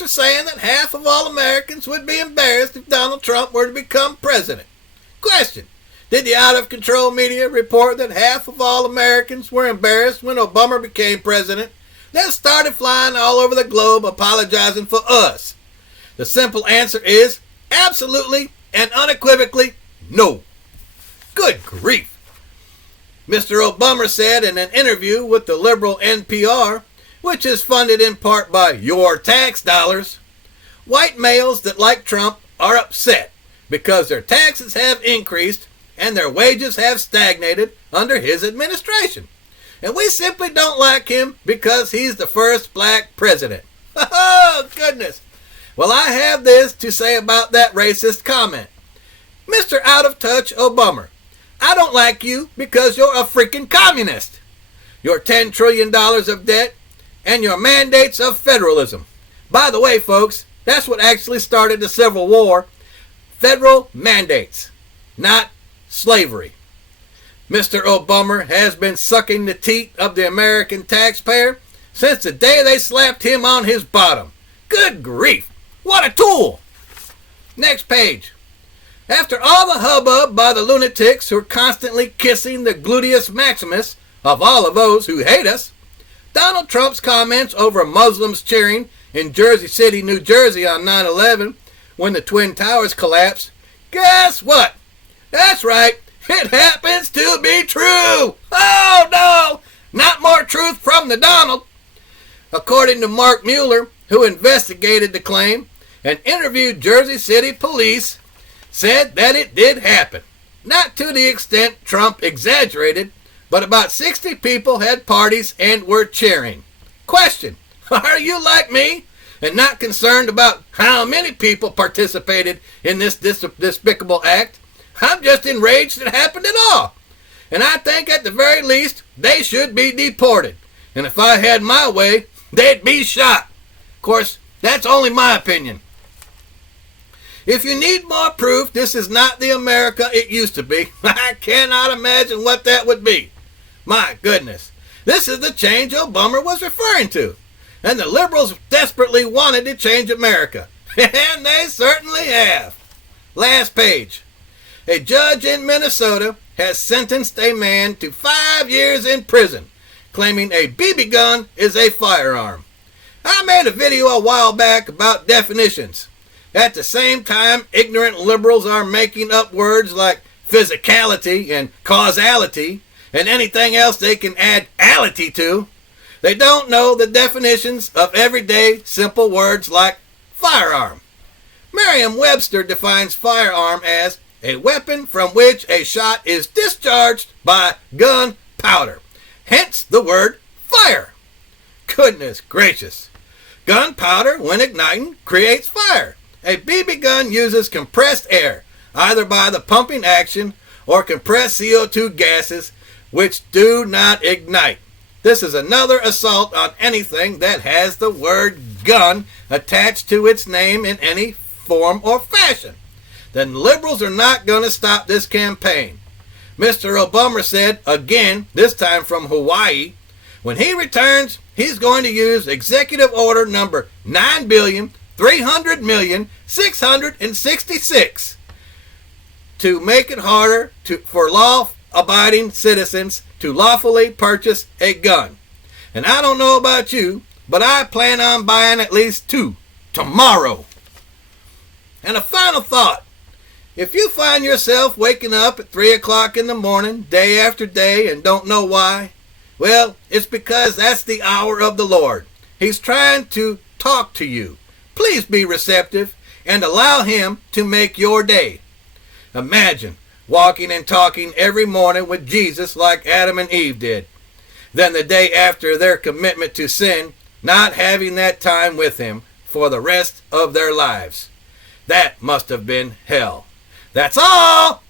reports are saying that half of all Americans would be embarrassed if Donald Trump were to become president. Question: did the out-of-control media report that half of all Americans were embarrassed when Obama became president, then started flying all over the globe apologizing for us? The simple answer is absolutely and unequivocally no. Good grief. Mr. Obama said in an interview with the liberal NPR, which is funded in part by your tax dollars, white males that like Trump are upset because their taxes have increased and their wages have stagnated under his administration. And we simply don't like him because he's the first black president. Oh, goodness. Well, I have this to say about that racist comment. Mr. Out-of-Touch Obama, I don't like you because you're a freaking communist. Your $10 trillion of debt and your mandates of federalism. By the way, folks, that's what actually started the Civil War. Federal mandates, not slavery. Mr. Obama has been sucking the teat of the American taxpayer since the day they slapped him on his bottom. Good grief. What a tool. Next page. After all the hubbub by the lunatics who are constantly kissing the gluteus maximus of all of those who hate us, Donald Trump's comments over Muslims cheering in Jersey City, New Jersey on 9/11 when the Twin Towers collapsed, guess what? That's right, it happens to be true. Oh no, not more truth from the Donald. According to Mark Mueller, who investigated the claim and interviewed Jersey City police, said that it did happen. Not to the extent Trump exaggerated, but about 60 people had parties and were cheering. Question: are you like me and not concerned about how many people participated in this despicable act? I'm just enraged it happened at all. And I think at the very least, they should be deported. And if I had my way, they'd be shot. Of course, that's only my opinion. If you need more proof this is not the America it used to be, I cannot imagine what that would be. My goodness, this is the change Obama was referring to. And the liberals desperately wanted to change America. And they certainly have. Last page. A judge in Minnesota has sentenced a man to 5 years in prison, claiming a BB gun is a firearm. I made a video a while back about definitions. At the same time, ignorant liberals are making up words like physicality and causality and anything else they can add ality to. They don't know the definitions of everyday simple words like firearm. Merriam-Webster defines firearm as a weapon from which a shot is discharged by gunpowder. Hence the word fire. Goodness gracious. Gunpowder, when igniting, creates fire. A BB gun uses compressed air, either by the pumping action or compressed CO2 gases, which do not ignite. This is another assault on anything that has the word gun attached to its name in any form or fashion. The liberals are not going to stop this campaign. Mr. Obama said, again, this time from Hawaii, when he returns, he's going to use Executive Order number 9,300,666 to make it harder for law-abiding citizens to lawfully purchase a gun. And I don't know about you, but I plan on buying at least 2 tomorrow. And a final thought. If you find yourself waking up at 3 o'clock in the morning, day after day, and don't know why, well, it's because that's the hour of the Lord. He's trying to talk to you. Please be receptive and allow him to make your day. Imagine walking and talking every morning with Jesus like Adam and Eve did. Then the day after their commitment to sin, not having that time with him for the rest of their lives. That must have been hell. That's all!